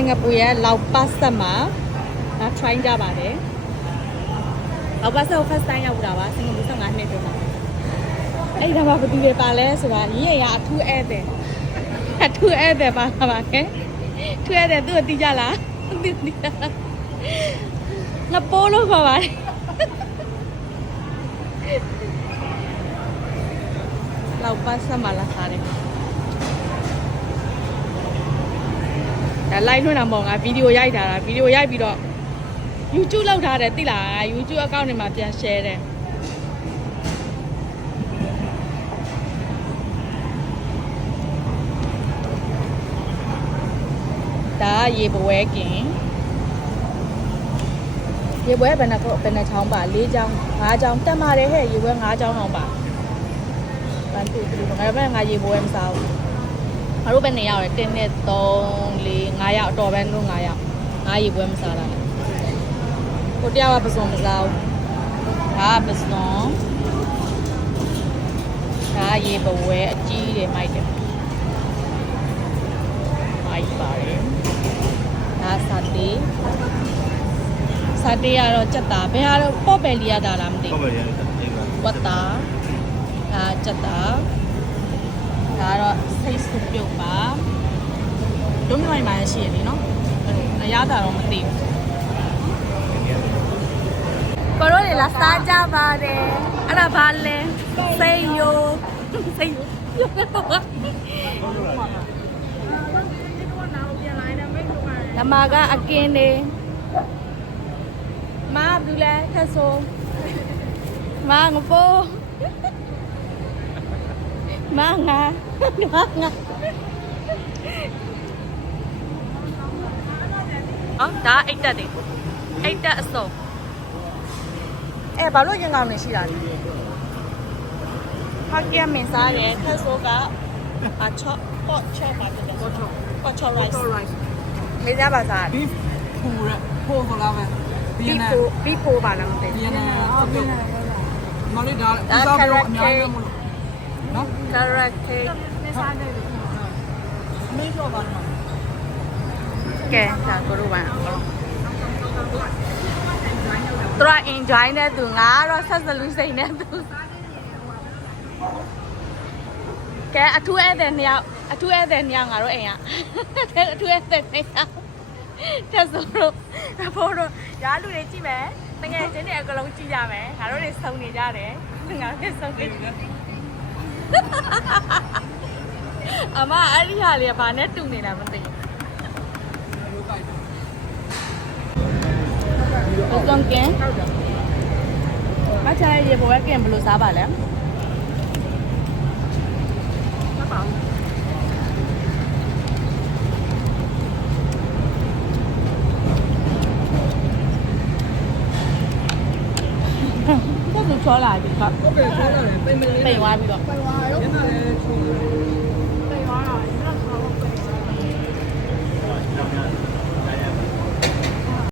င်ကာပူရဲ့လောက်ပတ်ဆက်မှာဒါ try ကြပါတယ်လောက်ပတ်ဆက်ကို first time ရောက်တာပါစင်ကာပူ15နှစ်တုန်းကအဲ့ဒါမှဘယ်သူတွေပါလဲဆိုတာညီရရအထူးဧည့်သည်အထူးဧည့်သည်ပါလာပါခဲ့ထူးဧည့်သည်သူ့ကိုတီးကြလားတီးတီးကြလားငါပိုးလို့ခေါ်ပါတယ်လောက်ပတ်ဆက်မှာလာထားတယ် ဒါ live လွှင့်တာမဟုတ်ငါဗီဒီယိုရိုက်ထားတာဗီဒီယိုရိုက်ပြီးတော့ YouTube လောက်ထားတယ်သိလား YouTube account တွေမှာပြန် share တယ်ဒါကရေပွဲကင်ရေပွဲဘယ်နှခုဘယ်နှချောင်းပါ၄ချောင်း၅ချောင်းတက်ပါတယ်ဟဲ့ရေပွဲ၅ချောင်းတော့ပါ1 2 3ငါတော့ငါရေပွဲမစားဘူး ငါတို့ပဲနေရောက်တယ်1နဲ့3 4 5ရောက်အတော်ပဲတို့5ရောက်ငါရေပွဲမစားတာလေကိုတယောက်ကပစုံမစားဘူးဒါကပစုံဒါကရေပွဲအကြီးတွေမိုက်တယ်မိုက်ပါတယ်ဒါစာတေးစာတေးကတော့ကြက်တာဘယ်ဟာတော့ပေါ့ပယ်လီရတာလားမသိဟုတ်ဘူးပါရဲ့အေးပါဝတ်တာဒါကြက်တာဒါ ကတော့စိတ်စုပ်ပြုတ်ပါဒုံးမြိုင်မှာရှိရလေနော်အရသာတော့မသိဘူးကိုရိုတွေလာစားကြပါတယ်အဲ့ဒါဘာလဲစိတ်ယိုစိတ်ယိုဓမ္မကအကင်းနေမဘာဘူးလဲထက်ဆိုမငပိုး မငါငါငါအော်ဒါအိတ်တက်တွေအိတ်တက်အစုံအဲဘာလို့ရင်ကောင်းနေရှိတာလဲဖကဲမင်းစားတယ်ထက်ဆိုကအချော့ပေါ့ချော့ပါတယ်ပေါ့ချော့ပေါ့ချော့ rice rice မေးကြပါစား beef ဖူရဖိုးခေါ်လာမယ်ဘီဖိုဘီဖိုပါလားမသိဒီဘူးနေ့ဟုတ်ပြီမလေးဒါဥစားပြောအများကြီးမလို့ နော် carrot cake မေးတော့ပါတော့ကဲဒါကိုတို့ပါအောင်သူက enjoy နဲ့သူငါကတော့ဆက်စလူစိတ်နဲ့သူကဲအထူးဧည့်သည်နှစ်ယောက်အထူးဧည့်သည်နှစ်ယောက်ငါတို့အိမ်ကအထူးဧည့်သည်နှစ်ယောက်တက်ဆိုတော့အဖိုးတို့ရားလူတွေကြည့်မယ်တကယ်ချင်းတွေအကလုံးကြည့်ကြမယ်ငါတို့တွေစုံနေကြတယ်ငါတို့တွေစုံနေကြတယ် အမအဲ့ဒီဟာလေးကဘာနဲ့တူနေတာမသိဘူးဘုံကင်မချာရေဘောကင်ဘယ်လိုစားပါလဲ ချောလာပြီခါဟုတ်ကဲ့ချောလာတယ်ပြင်မလေးပြင်သွားပြီတော့ပြင်သွားရော